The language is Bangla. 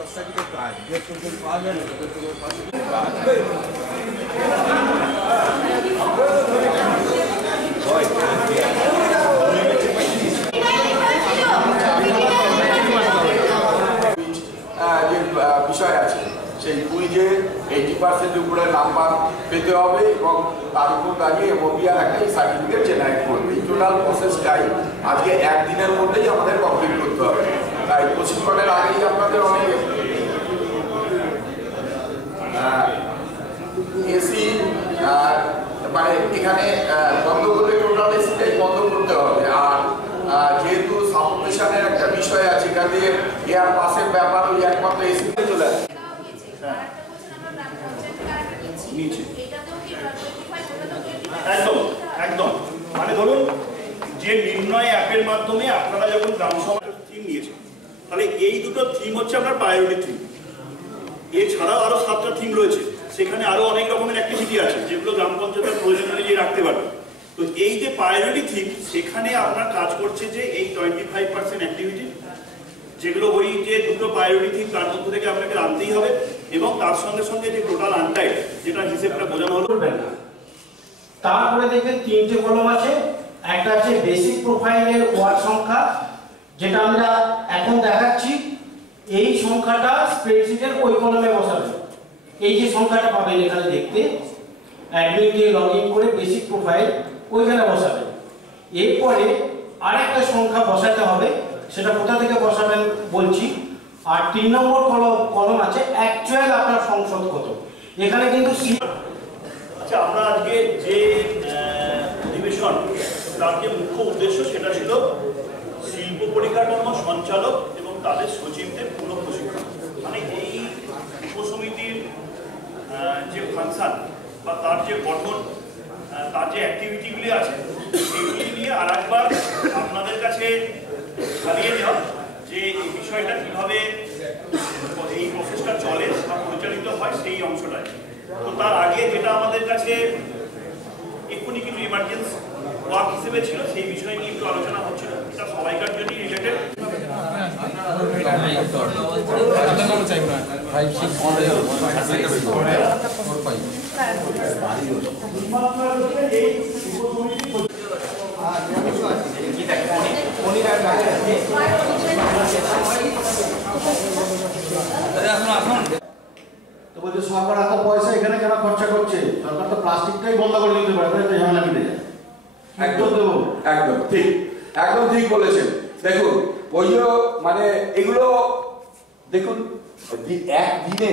প্রস্তাবিত কাজ পাওয়া যায় না যে বিষয় আছে সেই কুইজে 80% উপরে নাম্বার পেতে হবে এবং তার উপর দাঁড়িয়ে ওবিআর একটা সার্টিফিকেট জেনারেট করবে। এই টোটাল প্রসেসটাই আজকে একদিনের মধ্যেই আমাদের কমপ্লিট করতে হবে। তাই প্রশিক্ষণের আগেই আপনাদের অনেক এসি মানে এখানে বন্ধ করলে টোটাল এসিটাই বন্ধ করতে হবে। আর যেহেতু সাবমিশনের একটা বিষয় আছে এখানে এয়ার পাসের ব্যাপার ওই একমাত্র এসি চলে আসে একদম একদম মানে ধরুন যে নির্ণয় অ্যাপের মাধ্যমে আপনারা যখন গ্রাম সভার থিম নিয়েছেন তাহলে এই দুটো থিম হচ্ছে আপনার প্রায়োরিটি থিম। এছাড়াও আরো 7টা থিম রয়েছে, সেখানে আরো অনেক রকমের অ্যাক্টিভিটি আছে যেগুলো গ্রাম পঞ্চায়েতের প্রয়োজন অনুযায়ী রাখতে পারবে। তো এই যে প্রায়োরিটি থিম সেখানে আপনার কাজ করছে যে এই 25% অ্যাক্টিভিটি যেগুলো ওই যে দুটো প্রায়োরিটি থিম তার মধ্যে থেকে আপনাকে আনতেই হবে এবং তার সঙ্গে সঙ্গে যে টোটাল আনটাইড যেটা হিসেবটা বোঝানো হলো। তারপরে দেখবেন 3টে কলম আছে, একটা আছে বেসিক প্রোফাইলের ওয়ার্ড সংখ্যা যেটা আমরা এখন দেখাচ্ছি। এই সংখ্যাটা স্প্রেডশিটের ওই কলমে বসাবেন। এই যে সংখ্যাটা পাবেন এখানে দেখতে অ্যাডমিন দিয়ে লগ ইন করে বেসিক প্রোফাইল ওইখানে বসাবেন। এরপরে আরেকটা সংখ্যা বসাতে হবে, সেটা কোথা থেকে বসাবেন বলছি। আর 3 নম্বর কলম আছে অ্যাকচুয়াল আপনার সংসদ কত। এখানে কিন্তু আচ্ছা, আমরা আজকে যে অধিবেশন তার যে মুখ্য উদ্দেশ্য সেটা ছিল শিল্প পরিকাঠামো সঞ্চালক এবং তাদের সচিবদের পুনঃ প্রশিক্ষণ। মানে এই উপসমিতির যে ফাংশন বা তার যে গঠন, তার যে অ্যাক্টিভিটিগুলি আছে সেগুলি নিয়ে আর একবার আপনাদের কাছে জানিয়ে দেওয়া যে এই বিষয়টা কীভাবে এই প্রসেসটা চলে বা পরিচালিত হয় সেই অংশটাই। তো তার আগে যেটা আমাদের কাছে এক্ষুনি কিছু ইমার্জেন্সি ওয়ার্ক হিসেবে ছিল সেই বিষয় নিয়ে একটু আলোচনা হচ্ছিল, এটা সবাইকার জন্যই রিলেটেড। তো বলছে সরকার এত পয়সা এখানে কেন খরচা করছে, সরকার তো প্লাস্টিকটাই বন্ধ করে দিতে পারে, ঝামেলা কি দেয়। একদম একদম ঠিক, একদম ঠিক বলেছেন। দেখুন ওই মানে এগুলো দেখুন একদিনে